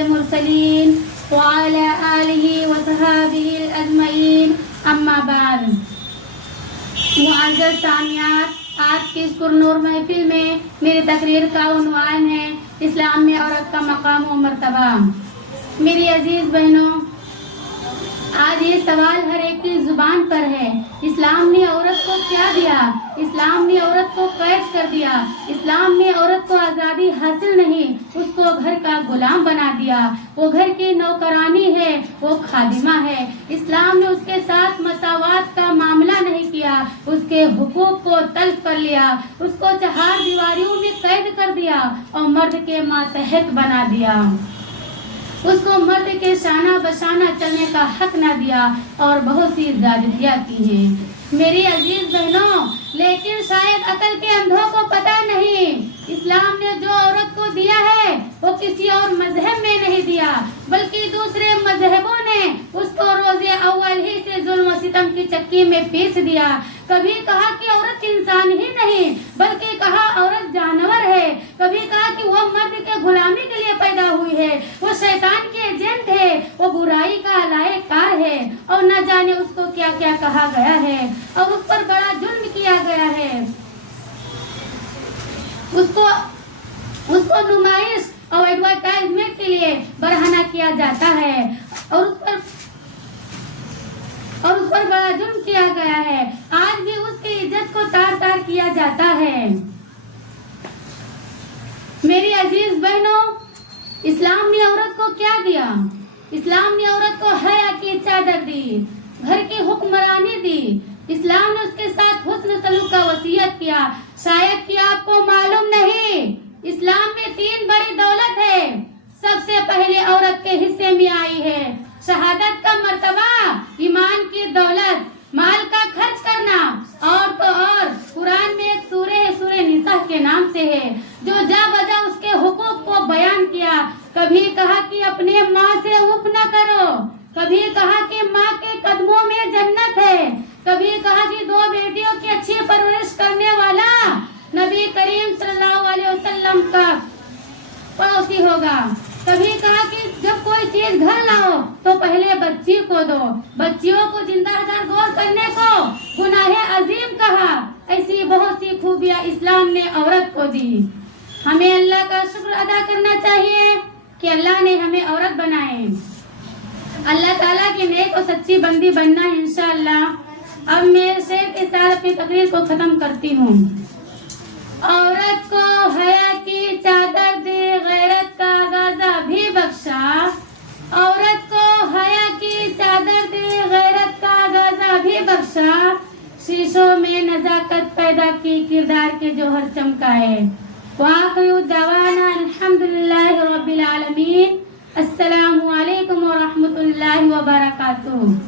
المرسلين وعلى آله وصحابه الأجمعين أما بعد. معزز سامعات، آج کی اس پرنور محفل میں میری تقریر کا عنوان ہے اسلام میں عورت کا مقام و مرتبہ. میری عزیز بہنوں، آج یہ سوال ہر ایک کی زبان پر ہے. اسلام نے عورت کو کیا دیا؟ اسلام نے عورت کو قید کر دیا. اسلام نے عورت کو آزادی حاصل نہیں، اس کو گھر کا غلام بنا دیا. وہ گھر کی نوکرانی ہے، وہ خادمہ ہے. اسلام نے اس کے ساتھ مساوات کا معاملہ نہیں کیا، اس کے حقوق کو تلف کر لیا، اس کو 4 دیواریوں میں قید کر دیا اور مرد کے ماتحت بنا دیا. اس کو مرد کے شانہ بشانہ چلنے کا حق نہ دیا اور بہت سی زیادتیاں کی ہیں. میری عزیز بہنوں، لیکن شاید عقل کے اندھوں کو پتہ نہیں، اسلام نے جو عورت کو دیا ہے وہ کسی اور مذہب میں نہیں دیا، بلکہ دوسرے مذہبوں نے اس کو روزے اول ہی سے ظلم و ستم کی چکی میں پیس دیا. کبھی کہا کہ عورت انسان ہی نہیں بلکہ کہا عورت جانور ہے. کبھی کہا کہ وہ مرد کے غلامی کے لیے پیدا ہوئی ہے، وہ شیطان کی ایجنٹ ہے، وہ برائی کا لائق کار ہے، اور نہ جانے اس کو کیا کیا کہا گیا ہے اور اس پر بڑا ظلم کیا گیا ہے. اس کو نمائش اور ایڈورٹائزمنٹ کے لیے برہنہ کیا جاتا ہے اور اس پر بڑا ظلم کیا گیا ہے. آج بھی اس کی عزت کو تار تار کیا جاتا ہے. میری عزیز بہنوں، اسلام نے عورت کو کیا دیا؟ اسلام نے عورت کو حیا کی چادر دی، گھر کی حکمرانی دی. اسلام نے اس کے ساتھ حسن سلوک کا وصیت کیا. شاید کہ آپ کو معلوم نہیں، اسلام میں 3 بڑی دولت ہے. سب سے پہلے عورت کے حصے میں آئی ہے شہادت کا مرتبہ، ایمان کی دولت، مال کا خرچ کرنا، اور تو اور قرآن میں ایک سورہ ہے، سورہ نساء کے نام سے ہے، جو جا بجا اس کے حقوق کو بیان کیا. کبھی کہا کہ اپنے ماں سے اف نہ کرو، کبھی کہا کہ ماں کے قدموں میں جنت ہے، کبھی کہا کہ 2 بیٹیوں کی اچھی پرورش کرنے والا نبی کریم صلی اللہ علیہ وسلم کا پڑوسی ہوگا. کبھی کہا کہ جب کوئی چیز گھر لاؤ تو پہلے بچی کو دو، بچیوں کو زندہ در غور کرنے کو گناہ عظیم کہا. ایسی بہت سی خوبیاں اسلام نے عورت کو دی. ہمیں اللہ کا شکر ادا کرنا چاہیے کہ اللہ نے ہمیں عورت بنائے. اللہ تعالیٰ کی نیک اور سچی بندی بننا ہے انشاءاللہ. اب میں شعر کے ساتھ اپنی تقریر کو ختم کرتی ہوں. عورت کو حیا کی چادر دی، غیرت کا غازہ بھی بخشا. عورت کو حیا کی چادر دی، غیرت کا غازہ بھی بخشا. شیشوں میں نزاکت پیدا کی، کردار کے جوہر چمکائے. وآخر دعوانا الحمدللہ رب العالمین. السلام علیکم ورحمۃ اللہ وبرکاتہ.